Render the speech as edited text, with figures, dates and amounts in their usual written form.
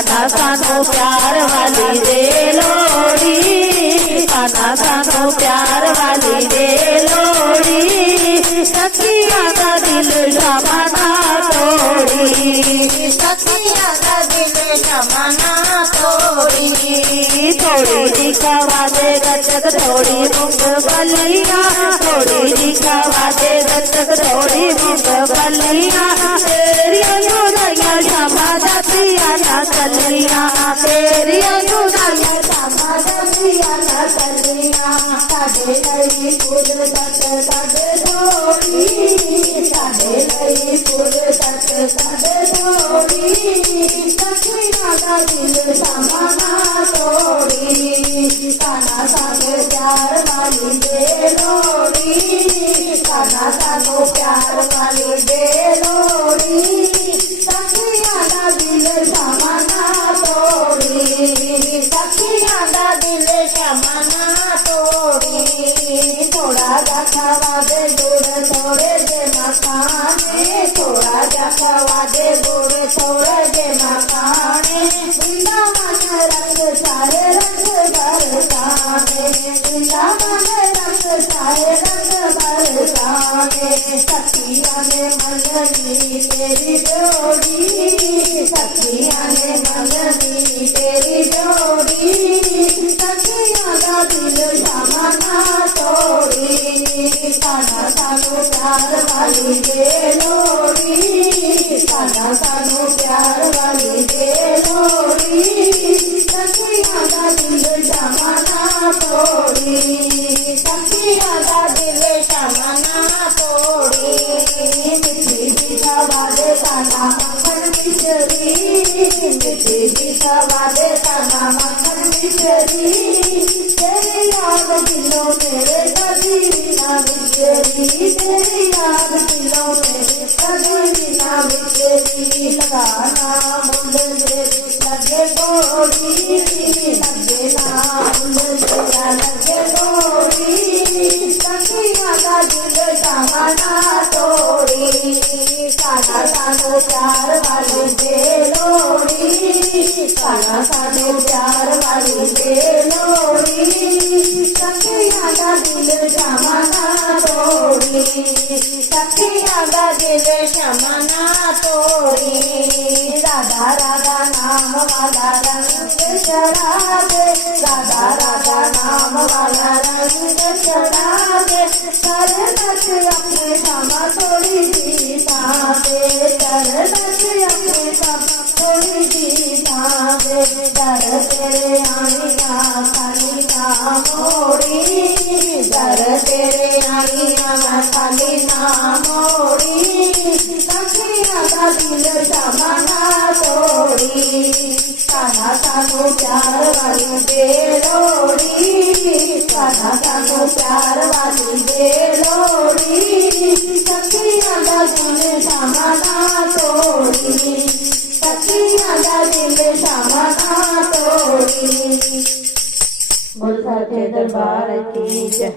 कान्हा सानू प्यार वाली दे लोड़ी, कान्हा सानू प्यार वाली दे लोड़ी। सखिया दा दिल क्षमा ना तोड़ी, सखिया दा दिल क्षमा ना तोड़ी। थोड़ी दिखावा दे गचक थोड़ी मूंगफलियां, थोड़ी दिखावा दे गचक थोड़ी मूंगफलियां। तेरिया जुदाइयां क्षमा जातियां ना चलियां, तेरिया जुदाइयां क्षमा जातियां ना चलियां। साडे लई फूल तक साडे थोड़ी, साडे लई फूल तक साडे थोड़ी। सखिया दा दिल क्षमा ना तोड़ी, कान्हा सानू प्यार वाली दे लोड़ी, कान्हा सानू प्यार वाली दे लोड़ी। सखिया दा दिल क्षमा ना तोड़ी, सखिया दा दिल क्षमा ना तोड़ी। थोड़ा जा खवा दे गुड़ थोड़े जे मखाने, थोड़ा जा खवा दे गुड़ थोड़े जे मखाने। वृंदावन रंग सारे रंग बरसाने, वृंदावन रंग सारे रंग बरसाने। सखिया ने मंगनी तेरी जोड़ी, सखिया ने मंगनी तेरी जोड़ी। सखिया दा दिल क्षमा ना तोड़ी, कान्हा सानू प्यार वाली दे लोड़ी, कान्हा सानू प्यार वाली दे लोड़ी। सखिया दा दिल क्षमा ना तोड़ी, सखिया दा दिल क्षमा ना तोड़ी। मिठी दिखावा दे कान्हा मक्खन मिश्री, मिठी दिखावा दे कान्हा मक्खन मिश्री। तेरी याद दिलों मेरे कभी ना बिछड़ी, तेरी याद दिलों मेरे कभी ना बिछड़ी। लगाना मुंड मेरी लगे गोरी, लगे ना मुंड मेरा लगे गोरी। सखिया दा दिल क्षमा ना तोड़ी, कान्हा सानू प्यार वाली दे लोड़ी, कान्हा सानू प्यार वाली दे लोड़ी। सखिया दा दिल क्षमा ना तोड़ी, सखिया दा दिल क्षमा ना तोड़ी। राधा राधा नाम वाला रंग चढ़ा दे, राधा राधा नाम वाला रंग चढ़ा दे। चरण अपने क्षमा थोड़ी सी सादे, चरण अपने क्षमा थोड़ी सी सादे। दर तेरे आनिया खाली ना मोड़ी, दर तेरे आनिया खाली ना मोड़ी। सखिया दा दिल क्षमा ना तोड़ी, कान्हा सानू प्यार वाली दे लोड़ी, कान्हा सानू प्यार वाली दे लोड़ी। सखिया दा दिल क्षमा ना तोड़ी, सखिया दा दिल क्षमा ना तोड़ी। बोल सच्चे दरबार की जय।